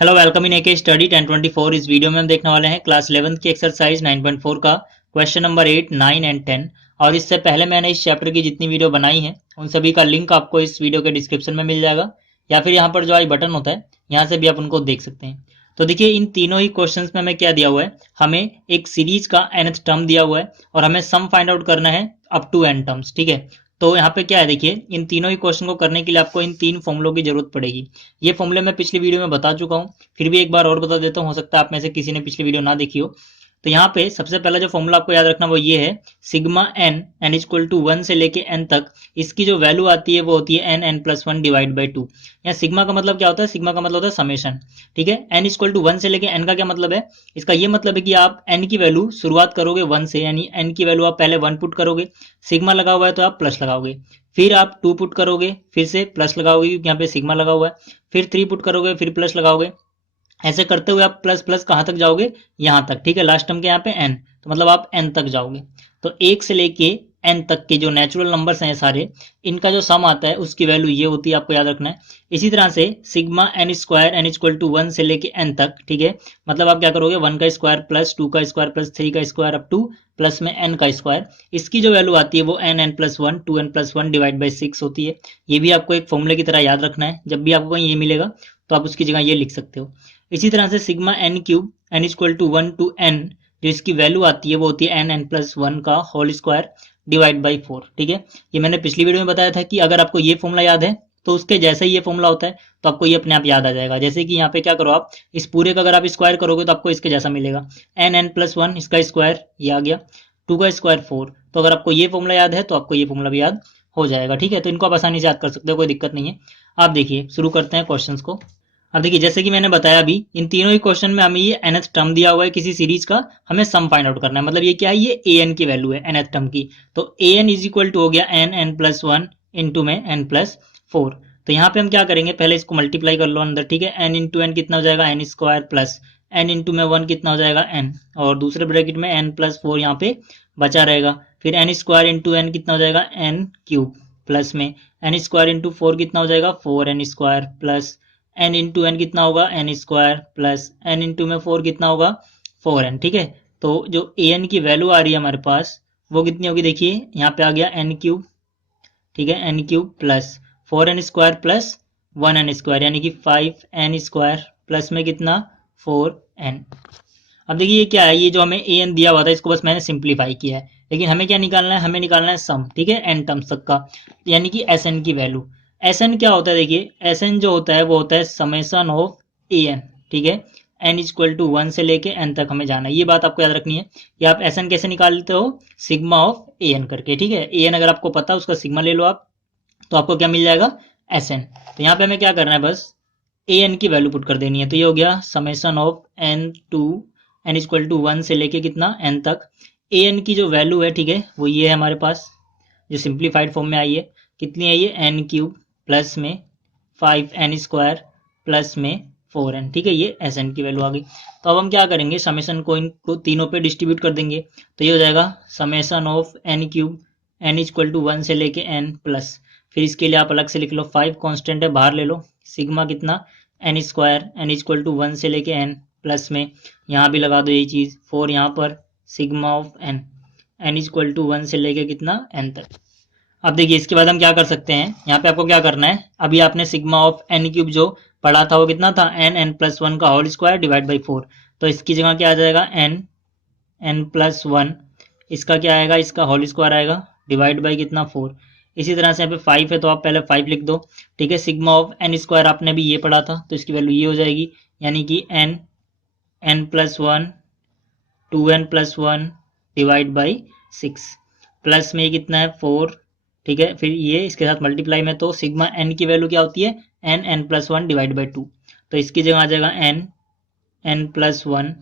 Hello welcome in AK study 1024। इस video में हम देखने वाले हैं क्लास 11th की एक्सरसाइज 9.4 का क्वेश्चन नंबर 8, 9 एंड 10। और इससे पहले मैंने इस चैप्टर की जितनी वीडियो बनाई है उन सभी का लिंक आपको इस वीडियो के डिस्क्रिप्शन में मिल जाएगा, या फिर यहाँ पर जो आई बटन होता है यहाँ से भी आप उनको देख सकते हैं। तो देखिए, इन तीनों ही क्वेश्चंस में हमें क्या दिया हुआ है, हमें एक सीरीज का nth टर्म दिया हुआ है और हमें सम फाइंड आउट करना है अप टू n टर्म्स। ठीक है, तो यहाँ पे क्या है, देखिए इन तीनों ही क्वेश्चन को करने के लिए आपको इन तीन फॉर्मुलों की जरूरत पड़ेगी। ये फॉर्मुले मैं पिछली वीडियो में बता चुका हूँ, फिर भी एक बार और बता देता हूँ, हो सकता है आप में से किसी ने पिछली वीडियो ना देखी हो। तो यहाँ पे सबसे पहला जो फॉर्मूला आपको याद रखना वो ये है, sigma n is equal to 1 से लेके एन तक इसकी जो वैल्यू आती है वो होती है n plus one divide by 2। यहाँ सिग्मा का मतलब क्या होता है, सिग्मा का मतलब होता है समेशन। ठीक है, एन इज इक्वल टू 1 से लेके एन का क्या मतलब है, इसका ये मतलब है कि आप एन की वैल्यू शुरुआत करोगे 1 से, यानी एन की वैल्यू आप पहले 1 पुट करोगे, सिग्मा लगा हुआ है तो आप प्लस लगाओगे, फिर आप 2 पुट करोगे, फिर से प्लस लगाओगे क्योंकि यहाँ पे सिग्मा लगा हुआ है, फिर 3 पुट करोगे, फिर प्लस लगाओगे। ऐसे करते हुए आप प्लस प्लस कहाँ तक जाओगे, यहाँ तक। ठीक है, लास्ट टर्म के यहाँ पे एन, तो मतलब आप एन तक जाओगे। तो 1 से लेके एन तक के जो नेचुरल नंबर्स हैं सारे, इनका जो सम आता है उसकी वैल्यू ये होती है, आपको याद रखना है। इसी तरह से sigma n square n equal to 1 से लेके एन तक, ठीक है, मतलब आप क्या करोगे, 1 का स्क्वायर प्लस 2 का स्क्वायर प्लस 3 का स्क्वायर अप टू प्लस में एन का स्क्वायर, इसकी जो वैल्यू आती है वो n plus one 2n plus one divide by 6 होती है। ये भी आपको एक फॉर्मूले की तरह याद रखना है, जब भी आपको कहीं ये मिलेगा तो आप उसकी जगह ये लिख सकते हो। इसी तरह से sigma n cube n equal to 1 to n, जो इसकी वैल्यू आती है वो होती है एन प्लस वन का होल स्क्वायर डिवाइड बाई 4। ठीक है, ये मैंने पिछली वीडियो में बताया था कि अगर आपको ये फॉर्मूला याद है तो उसके जैसे ही ये फॉर्मूला होता है तो आपको ये अपने आप याद आ जाएगा। जैसे कि यहाँ पे क्या करो, आप इस पूरे का अगर आप स्क्वायर करोगे तो आपको इसके जैसा मिलेगा, एन प्लस वन, इसका स्क्वायर ये आ गया, 2 का स्क्वायर 4। तो अगर आपको ये फॉर्मूला याद है तो आपको ये फॉर्मूला भी याद हो जाएगा। ठीक है, तो इनको आप आसानी से याद कर सकते हो, कोई दिक्कत नहीं है। आप देखिए, शुरू करते हैं क्वेश्चंस को। अब देखिए, जैसे कि मैंने बताया अभी, इन तीनों ही क्वेश्चन में हमें ये nth टर्म दिया हुआ है किसी सीरीज का, हमें सम फाइंड आउट करना है। मतलब ये क्या है, ये an की वैल्यू है nth टर्म की। तो an इज इक्वल टू हो गया एन प्लस वन इंटू में एन प्लस फोर। तो यहाँ पे हम क्या करेंगे, पहले इसको मल्टीप्लाई कर लो अंदर। ठीक है, एन इंटू एन कितना हो जाएगा, n square plus n into में वन कितना हो जाएगा एन, और दूसरे ब्रैकेट में एन प्लस फोर यहाँ पे बचा रहेगा। फिर एन स्क्वायर इंटू एन कितना हो जाएगा, एन क्यूब प्लस में एन स्क्वायर इंटू फोर कितना हो जाएगा, four n square plus n into n कितना होगा, n square plus n into में फोर कितना होगा, फोर एन। ठीक है, तो जो ए एन की वैल्यू आ रही है हमारे पास वो कितनी होगी, देखिए यहाँ पे आ गया एन क्यूब। ठीक है, n cube plus four n square plus one n square, यानी कि फाइव एन स्क्वायर प्लस में कितना, फोर एन। अब देखिए ये क्या है, ये जो हमें ए एन दिया हुआ था इसको बस मैंने सिंप्लीफाई किया है, लेकिन हमें क्या निकालना है, हमें निकालना है सम। ठीक है, एन टर्म्स तक का, यानी कि एस एन की वैल्यू। एस एन क्या होता है, देखिए एस एन जो होता है वो होता है समेसन ऑफ ए एन। ठीक है, एन इक्वल टू वन से लेके एन तक हमें जाना है, ये बात आपको याद रखनी है कि आप एस एन कैसे निकाल लेते हो, सिग्मा ऑफ ए एन करके। ठीक है, ए एन अगर आपको पता है उसका सिग्मा ले लो आप, तो आपको क्या मिल जाएगा, एस एन। तो यहाँ पे हमें क्या करना है, बस ए एन की वैल्यू पुट कर देनी है। तो ये हो गया summation of n to n equal to one से लेके कितना एन तक। ए एन की जो वैल्यू है, ठीक है, वो ये है हमारे पास, जो सिंप्लीफाइड फॉर्म में आई है। कितनी है ये, एन क्यूब प्लस में फाइव एन स्क्वायर प्लस में फोर एन। ठीक है, ये एस एन की वैल्यू आ गई। तो अब हम क्या करेंगे, समेसन को इनको तीनों पे डिस्ट्रीब्यूट कर देंगे। तो ये हो जाएगा summation of n cube n equal to one से लेके एन प्लस, फिर इसके लिए आप अलग से लिख लो, फाइव कॉन्स्टेंट है बाहर ले लो, सिग्मा कितना n square n equal to one से लेके एन प्लस में, यहाँ भी लगा दो यही चीज़, फोर यहाँ पर, sigma of n n equal to one से लेके कितना एन तक। अब देखिए इसके बाद हम क्या कर सकते हैं, यहाँ पे आपको क्या करना है, अभी आपने सिग्मा ऑफ एन क्यूब जो पढ़ा था वो कितना था, एन प्लस वन का whole square divide by four. तो इसकी जगह क्या आ जाएगा, एन प्लस वन, इसका क्या आएगा, इसका होल स्क्वायर आएगा डिवाइड बाई कितना, फोर। इसी तरह से यहाँ पे फाइव है तो आप पहले फाइव लिख दो। ठीक है, सिग्मा ऑफ एन स्क्वायर आपने भी ये पढ़ा था तो इसकी वैल्यू ये हो जाएगी, यानी कि n plus one two n plus one divide by six, plus में कितना है, फोर। ठीक है, फिर ये इसके साथ मल्टीप्लाई में, तो सिग्मा एन की वैल्यू क्या होती है, n plus one divide by two. तो इसकी जगह आ जाएगा n plus one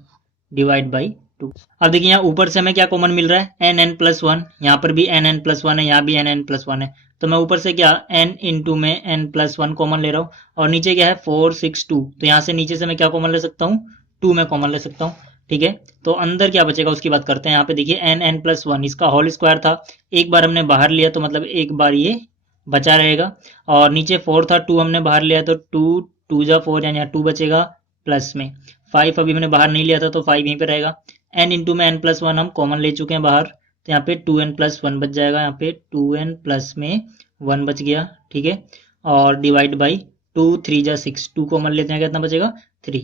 divide by two. अब देखिए यहाँ ऊपर से हमें क्या कॉमन मिल रहा है, एन प्लस वन, यहाँ पर भी एन प्लस वन है, यहाँ भी एन प्लस वन है। तो मैं ऊपर से क्या एन इंटू में एन प्लस वन कॉमन ले रहा हूँ, और नीचे क्या है, फोर सिक्स टू, तो यहाँ से नीचे से मैं क्या कॉमन ले सकता हूँ, टू में कॉमन ले सकता हूँ। ठीक है, तो अंदर क्या बचेगा उसकी बात करते हैं। यहाँ पे देखिए एन प्लस वन, इसका होल स्क्वायर था, एक बार हमने बाहर लिया तो मतलब एक बार ये बचा रहेगा, और नीचे फोर था, टू हमने बाहर लिया तो टू टू जा फोर, यानी टू बचेगा, प्लस में 5 अभी मैंने बाहर नहीं लिया था तो 5 यहीं पे रहेगा। n इंटू में n प्लस वन हम कॉमन ले चुके हैं बाहर, तो यहाँ पे 2n प्लस वन बच जाएगा, यहाँ पे 2n प्लस में 1 बच गया, ठीक है। और डिवाइड बाई 2 3 जा 6, 2 कॉमन लेते हैं, कितना बचेगा 3,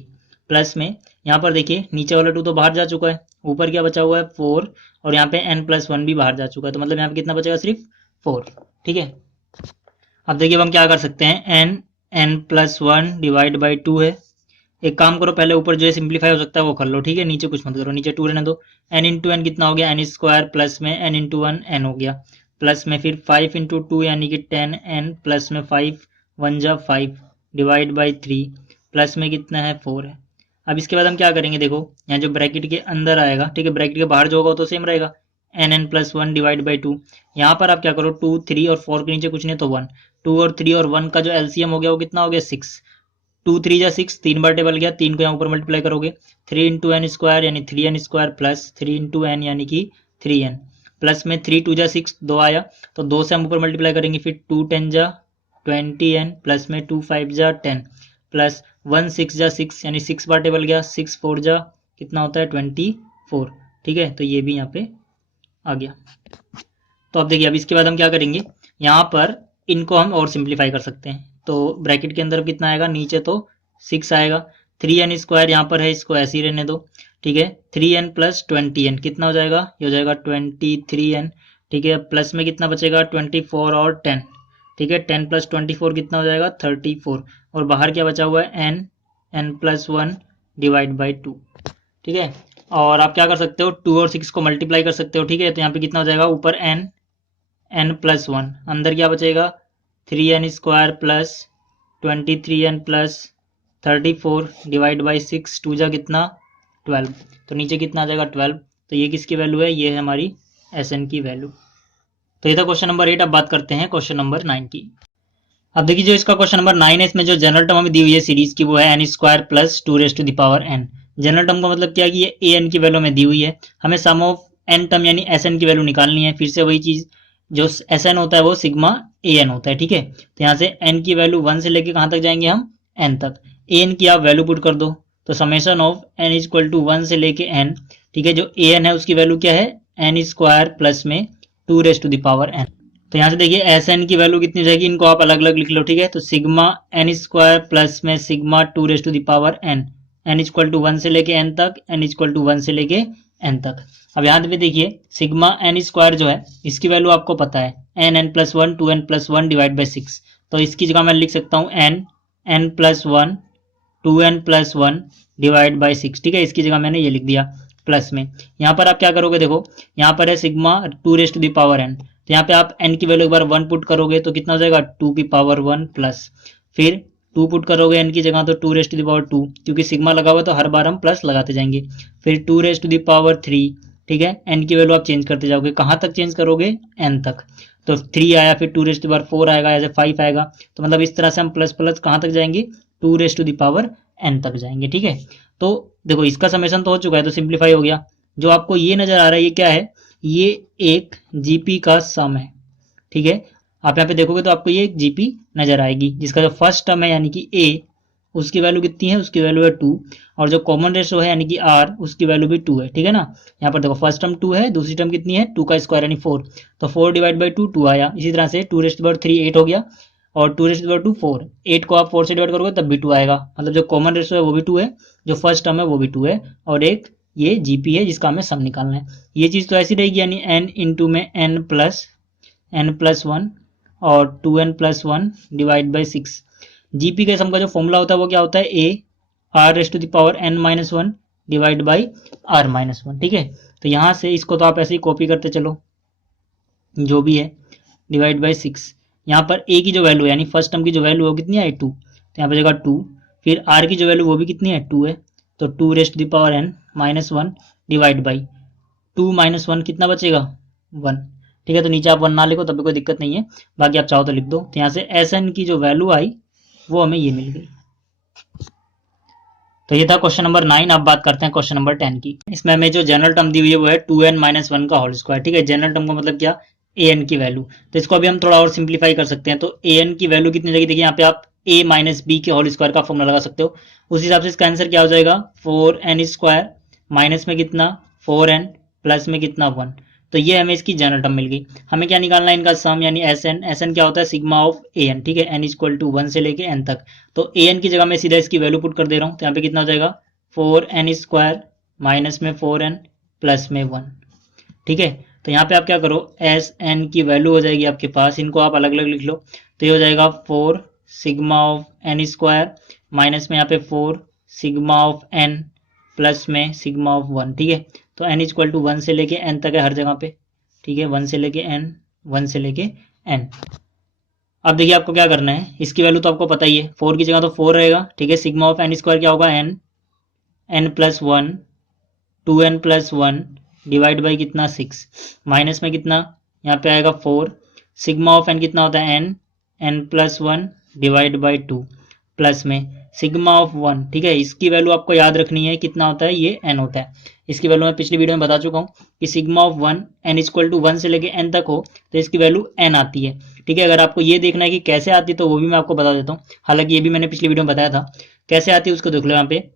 प्लस में यहाँ पर देखिए नीचे वाला 2 तो बाहर जा चुका है, ऊपर क्या बचा हुआ है 4, और यहाँ पे n प्लस वन भी बाहर जा चुका है, तो मतलब यहाँ पे कितना बचेगा सिर्फ 4, ठीक है। अब देखिए अब हम क्या कर सकते हैं, n plus one divide by 2 है। एक काम करो, पहले ऊपर जो है सिंप्लीफाई हो सकता है वो कर लो, ठीक है, नीचे कुछ मत करो, नीचे 2 रहने दो। n इंटू एन कितना हो गया, n स्क्वायर प्लस में n इंटू वन n हो गया, प्लस में फिर 5 इंटू टू यानी कि 10n प्लस में 5 1 जा 5 डिवाइड बाई 3 प्लस में कितना है 4 है। अब इसके बाद हम क्या करेंगे, देखो यहाँ जो ब्रैकेट के अंदर आएगा, ठीक है, ब्रैकेट के बाहर जो होगा तो सेम रहेगा, n plus one divide by 2। यहाँ पर आप क्या करो, 2 3 और 4 के नीचे कुछ नहीं तो 1, 2 और 3 और 1 का जो एलसीएम हो गया वो कितना हो गया 6, 2 3 जा 6, 3 बार टेबल गया, 3 को यहाँ ऊपर मल्टीप्लाई करोगे, 3 इंटू एन स्क्वायर यानी 3n square plus 3 into N यानी कि 3n, प्लस में 3 2 जा 6, 2 आया तो 2 से हम ऊपर मल्टीप्लाई करेंगे, फिर 2 10 जा 20n प्लस में 2 5 जा 10 प्लस 1 6 जा 6 यानी 6 बार टेबल गया, 6 4 जा कितना होता है 24, ठीक है, तो ये भी यहाँ पे आ गया। तो अब देखिए अब इसके बाद हम क्या करेंगे, यहाँ पर इनको हम और सिंप्लीफाई कर सकते हैं, तो ब्रैकेट के अंदर कितना आएगा, नीचे तो 6 आएगा, 3n स्क्वायर यहाँ पर है, इसको ऐसे ही रहने दो, ठीक है, 3n प्लस 20n कितना हो जाएगा, ये हो जाएगा 23n, ठीक है, प्लस में कितना बचेगा 24 और 10, ठीक है, 10 प्लस 24 कितना हो जाएगा 34, और बाहर क्या बचा हुआ है n plus one divide by 2, ठीक है। और आप क्या कर सकते हो, 2 और 6 को मल्टीप्लाई कर सकते हो, ठीक है, तो यहाँ पे कितना हो जाएगा, ऊपर n प्लस वन, अंदर क्या बचेगा 3n square plus 23n plus 34 divide by 6, 2 जा कितना 12, तो नीचे कितना आ जाएगा 12, तो ये किसकी वैल्यू है, ये है हमारी Sn की वैल्यू। तो ये था क्वेश्चन नंबर 8। अब बात करते हैं क्वेश्चन नंबर 9 की। अब देखिए जो इसका क्वेश्चन नंबर 9 है, इसमें जो जनरल टर्म हमें दी हुई है सीरीज की वो है n square plus 2 raise to the power n। General term का मतलब क्या है कि ये an की वैल्यू में दी हुई है, हमें सम ऑफ n टर्म यानी Sn की वैल्यू निकालनी है। फिर से वही चीज, जो Sn होता है वो सिग्मा an होता है, ठीक है। तो यहाँ से n की वैल्यू 1 से लेके कहाँ तक जाएंगे हम, n तक। an की आप वैल्यू पुट कर दो, तो summation of n equal to 1 से लेके n, ठीक है, जो an है उसकी वैल्यू क्या है n स्क्वायर प्लस में 2 raise to the power n। तो यहाँ से देखिए Sn की वैल्यू कितनी जाएगी, इनको आप अलग अलग लिख लो, ठीक है। तो सिग्मा n स्क्वायर प्लस में sigma 2 raise to the power n, n equal to 1 से लेके n तक, n इक्वल टू 1 से लेके n तक। अब यहाँ पे देखिए सिग्मा n स्क्वायर जो है इसकी वैल्यू आपको पता है n plus one 2n plus one divide by 6, तो इसकी जगह मैं लिख सकता हूँ n plus one 2n plus one divide by 6, ठीक है, इसकी जगह मैंने ये लिख दिया प्लस में। यहाँ पर आप क्या करोगे, देखो यहाँ पर है sigma 2 raise to the power n, तो यहाँ पे आप n की वैल्यू एक बार 1 पुट करोगे तो कितना हो जाएगा 2 की पावर 1 प्लस, फिर 2 पुट करोगे n की जगह तो 2 रेज टू द पावर 2, क्योंकि सिग्मा लगा हुआ तो हर बार हम प्लस लगाते जाएंगे, फिर 2 रेज टू द पावर 3, ठीक है। n की वैल्यू आप चेंज करते जाओगे, कहाँ तक चेंज करोगे n तक, तो 3 आया, फिर 2 रेज टू द पावर 4 आएगा, ऐसे 5 आएगा, तो मतलब इस तरह से हम प्लस प्लस कहाँ तक जाएंगे 2 raise to the power n तक जाएंगे, ठीक है। तो देखो इसका समेशन तो हो चुका है, तो सिंप्लीफाई हो गया। जो आपको ये नजर आ रहा है ये क्या है, ये एक जीपी का सम है, ठीक है। आप यहाँ पे देखोगे तो आपको ये एक जीपी नजर आएगी, जिसका जो फर्स्ट टर्म है यानी कि a, उसकी वैल्यू कितनी है, उसकी वैल्यू है 2, और जो कॉमन रेशो है यानी कि r, उसकी वैल्यू भी 2 है, ठीक है ना। यहाँ पर देखो फर्स्ट टर्म 2 है, दूसरी टर्म कितनी है 2 का स्क्वायर यानी 4, तो 4 डिवाइड बाई 2 2 आया। इसी तरह से 2 रेज टू पावर 3 8 हो गया, और 2 रेज टू पावर 2 4, 8 को आप 4 से डिवाइड करोगे तब भी 2 आएगा, मतलब जो कॉमन रेशो है वो भी 2 है, जो फर्स्ट टर्म है वो भी 2 है, और एक ये जीपी है जिसका हमें सम निकालना है। ये चीज तो ऐसी रहेगी, यानी n इंटू में n प्लस वन और 2n plus one divide by 6। GP के सम का जो फॉर्मूला होता है वो क्या होता है, a r raise to the power n minus one divide by r minus one, ठीक है। तो यहाँ से इसको तो आप ऐसे ही कॉपी करते चलो, जो भी है डिवाइड बाई 6। यहाँ पर a की जो वैल्यू है यानी फर्स्ट टर्म की जो वैल्यू है वो कितनी है 2, तो यहाँ पर जगह 2, फिर r की जो वैल्यू वो भी कितनी है 2 है, तो 2 raise to the power n minus one divide by 2 minus one कितना बचेगा 1, ठीक है। तो नीचे आप 1 ना लिखो तब भी कोई दिक्कत नहीं है, बाकी आप चाहो तो लिख दो। तो यहाँ से Sn की जो वैल्यू आई वो हमें ये मिल गई। तो ये था क्वेश्चन नंबर 9। अब बात करते हैं क्वेश्चन नंबर 10 की। इसमें हमें जो जनरल टर्म दी हुई है वो है 2n माइनस वन का होल स्क्वायर, ठीक है। जनरल टर्म का मतलब क्या, an की वैल्यू, तो इसको अभी हम थोड़ा और सिंप्लीफाई कर सकते हैं। तो an की वैल्यू कितनी लगेगी, देखिए यहाँ पे आप ए माइनस बी के होल स्क्वायर का फॉर्मूला लगा सकते हो। उस हिसाब से इसका आंसर क्या हो जाएगा, 4n² माइनस में कितना 4n प्लस में कितना 1। तो ये हमें इसकी जनरल टर्म मिल गई। हमें क्या निकालना है, इनका सम यानी एस एन क्या होता है, सिग्मा ऑफ ए एन, ठीक है, एन इक्वल टू 1 से लेके एन तक। तो ए एन की जगह मैं सीधा इसकी वैल्यू पुट कर दे रहा हूँ, तो यहाँ पे कितना हो जाएगा 4n² माइनस में 4n प्लस में 1, ठीक है। तो यहाँ पे आप क्या करो, एस एन की वैल्यू हो जाएगी आपके पास, इनको आप अलग अलग लिख लो। तो ये हो जाएगा 4 सिग्मा ऑफ n² माइनस में यहाँ पे 4 सिग्मा ऑफ n प्लस में सिग्मा ऑफ 1, ठीक है। तो n इक्वल टू 1 से लेके n तक है हर जगह पे, ठीक है, 1 से लेके n, 1 से लेके n। अब देखिए आपको क्या करना है, इसकी वैल्यू तो आपको पता ही है, 4 की जगह तो 4 रहेगा, ठीक है। सिग्मा ऑफ n² क्या होगा, n plus 1 2n plus 1 divide by कितना 6 माइनस में कितना यहाँ पे आएगा 4 सिग्मा ऑफ n कितना होता है n plus 1 divide by 2 plus में सिग्मा ऑफ 1, ठीक है। इसकी वैल्यू आपको याद रखनी है, कितना होता है, ये n होता है। इसकी वैल्यू मैं पिछली वीडियो में बता चुका हूँ कि sigma of 1 n equal to 1 से लेके n तक हो तो इसकी वैल्यू n आती है, ठीक है। अगर आपको ये देखना है कि कैसे आती है तो वो भी मैं आपको बता देता हूँ, हालांकि ये भी मैंने पिछली वीडियो में बताया था कैसे आती है, उसको देख लो। यहाँ पे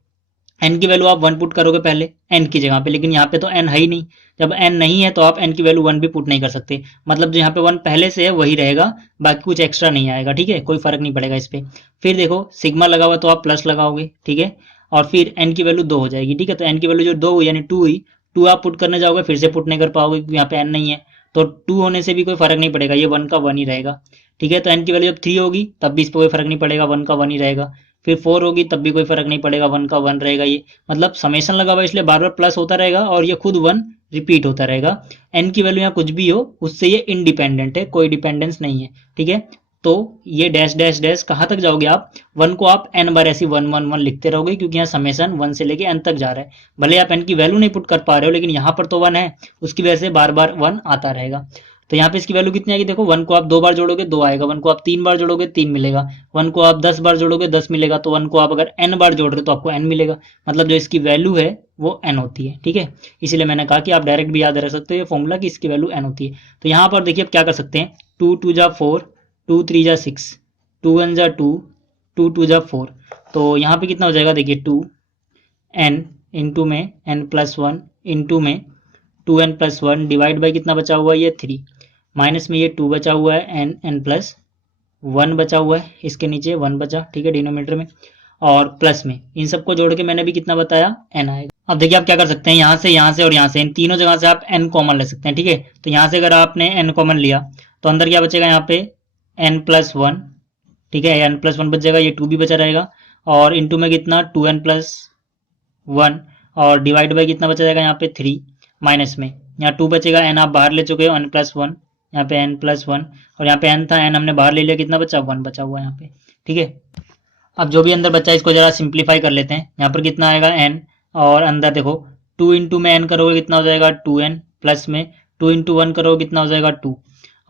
n की वैल्यू आप 1 पुट करोगे पहले n की जगह पे, लेकिन यहाँ पे तो n है ही नहीं। जब n नहीं है तो आप n की वैल्यू 1 भी पुट नहीं कर सकते, मतलब जो यहाँ पे 1 पहले से है वही रहेगा, बाकी कुछ एक्स्ट्रा नहीं आएगा, ठीक है, कोई फर्क नहीं पड़ेगा इस पे। फिर देखो सिग्मा लगा हुआ तो आप प्लस लगाओगे, ठीक है, और फिर n की वैल्यू 2 हो जाएगी, ठीक है। तो n की वैल्यू जो 2 हुई यानी 2 हुई, 2 आप पुट करने जाओगे फिर से पुट नहीं कर पाओगे क्योंकि यहाँ पे n नहीं है, तो 2 होने से भी कोई फर्क नहीं पड़ेगा, ये 1 का 1 ही रहेगा, ठीक है। तो n की वैल्यू जब 3 होगी तब भी इस पर कोई फर्क नहीं पड़ेगा, 1 का 1 ही रहेगा। फिर 4 होगी तब भी कोई फर्क नहीं पड़ेगा, 1 का 1 रहेगा। ये मतलब समेशन लगा हुआ इसलिए बार बार प्लस होता रहेगा और ये खुद 1 रिपीट होता रहेगा। n की वैल्यू यहाँ कुछ भी हो उससे ये इंडिपेंडेंट है, कोई डिपेंडेंस नहीं है, ठीक है। तो ये डैश डैश डैश कहाँ तक जाओगे आप, 1 को आप n बार ऐसी 1 1 1 लिखते रहोगे क्योंकि यहाँ समेशन 1 से लेके n तक जा रहा है। भले आप n की वैल्यू नहीं पुट कर पा रहे हो लेकिन यहाँ पर तो 1 है, उसकी वजह से बार बार 1 आता रहेगा। तो यहाँ पे इसकी वैल्यू कितनी आएगी, देखो 1 को आप 2 बार जोड़ोगे 2 आएगा, 1 को आप 3 बार जोड़ोगे 3 मिलेगा, 1 को आप 10 बार जोड़ोगे 10 मिलेगा, तो 1 को आप अगर n बार जोड़ रहे हो तो आपको n मिलेगा, मतलब जो इसकी वैल्यू है वो n होती है, ठीक है। इसीलिए मैंने कहा कि आप डायरेक्ट भी याद रख सकते हो ये फॉर्मूला कि इसकी वैल्यू n होती है। तो यहाँ पर देखिए आप क्या कर सकते हैं, 2 2 जा 4 2 3 जा 6 2 1 जा 2 2 2 जा 4, तो यहाँ पे कितना हो जाएगा, देखिए 2 n इंटू में n प्लस 1 इंटू में 2n प्लस 1 डिवाइड बाई कितना बचा हुआ है, ये 3 माइनस में ये 2 बचा हुआ है, n प्लस 1 बचा हुआ है, इसके नीचे 1 बचा, ठीक है, डिनोमिनेटर में, और प्लस में इन सबको जोड़ के मैंने भी कितना बताया, n आएगा। अब देखिए आप क्या कर सकते हैं, यहाँ से और यहाँ से, इन तीनों जगह से आप n कॉमन ले सकते हैं, ठीक है। तो यहाँ से अगर आपने n कॉमन लिया तो अंदर क्या बचेगा, यहाँ पे n प्लस 1, ठीक है, n प्लस 1 बच जाएगा, ये 2 भी बचा रहेगा, और इंटू में कितना 2n प्लस 1 और डिवाइड बाई कितना बचा जाएगा, यहाँ पे 3 माइनस में यहाँ 2 बचेगा, n आप बाहर ले चुके हो, n प्लस 1, यहाँ पे n प्लस 1 और यहाँ पे n था, n हमने बाहर ले लिया, कितना बचा 1 बचा हुआ है यहाँ पे, ठीक है। अब जो भी अंदर बचा इसको जरा सिंप्लीफाई कर लेते हैं। यहाँ पर कितना आएगा n, और अंदर देखो 2 इंटू में n करोगे कितना हो जाएगा 2n, प्लस में 2 इंटू 1 करोगे कितना हो जाएगा 2,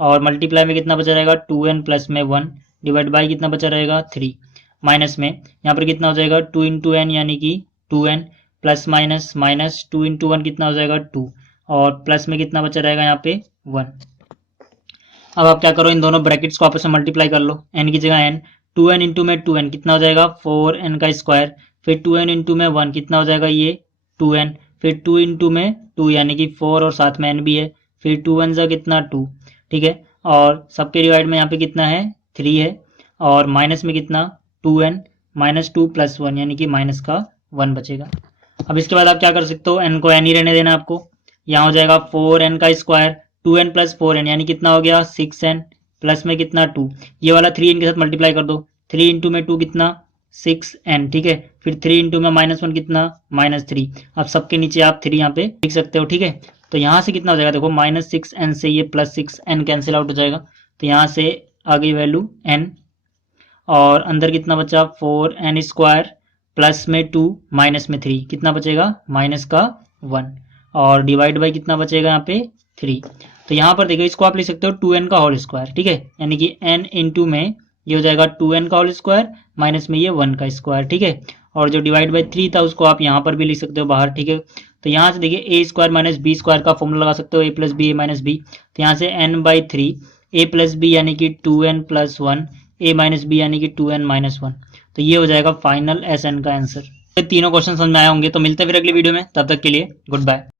और मल्टीप्लाई में कितना बचा रहेगा 2n प्लस में 1 डिवाइड बाई कितना बचा रहेगा 3, माइनस में यहाँ पर कितना हो जाएगा 2 इंटू n यानी कि 2n plus minus minus 2 into 1 कितना हो जाएगा 2, और प्लस में कितना बचा रहेगा यहाँ पे 1। अब आप क्या करो, इन दोनों ब्रैकेट्स को आपस में मल्टीप्लाई कर लो, n की जगह n, 2n इंटू में 2n कितना हो जाएगा 4n का स्क्वायर, फिर 2n इंटू में 1 कितना हो जाएगा ये 2n, फिर 2 इंटू में 2 यानी कि 4 और साथ में n भी है, फिर 2 1 जा कितना 2, ठीक है, और सबके डिवाइड में यहाँ पे कितना है 3 है, और माइनस में कितना 2n माइनस 2 प्लस 1 यानी कि माइनस का 1 बचेगा। अब इसके बाद आप क्या कर सकते हो, n को n ही रहने देना आपको, यहाँ हो जाएगा 4n का स्क्वायर 2n प्लस 4n यानी कितना हो गया 6n प्लस में कितना 2, ये वाला 3n के साथ मल्टीप्लाई कर दो, 3 इंटू में 2 कितना 6n, ठीक है, फिर 3 इंटू में -1 कितना -3। अब सबके नीचे आप 3 यहाँ पे लिख सकते हो, ठीक है। तो यहाँ से कितना हो जाएगा, देखो -6n से ये +6n कैंसिल आउट हो जाएगा, तो यहाँ से आ गई वैल्यू n, और अंदर कितना बचा 4n स्क्वायर प्लस में 2 माइनस में 3 कितना बचेगा माइनस का 1, और डिवाइड बाई कितना बचेगा यहाँ पे 3। तो यहाँ पर देखिए इसको आप लिख सकते हो 2n का होल स्क्वायर, ठीक है, यानी कि n इंटू में ये हो जाएगा 2n का होल स्क्वायर माइनस में ये 1 का स्क्वायर, ठीक है, और जो डिवाइड बाई 3 था उसको आप यहाँ पर भी लिख सकते हो बाहर, ठीक है। तो यहाँ से देखिए a square minus b square का फॉर्मूला लगा सकते हो, a plus b a minus b, तो यहाँ से n by 3 a plus b यानी कि 2n प्लस 1 ए माइनस बी यानी कि 2n-1। तो ये हो जाएगा फाइनल एस एन का आंसर। तीनों क्वेश्चन समझ में आए होंगे, तो मिलते हैं फिर अगली वीडियो में, तब तक के लिए गुड बाय।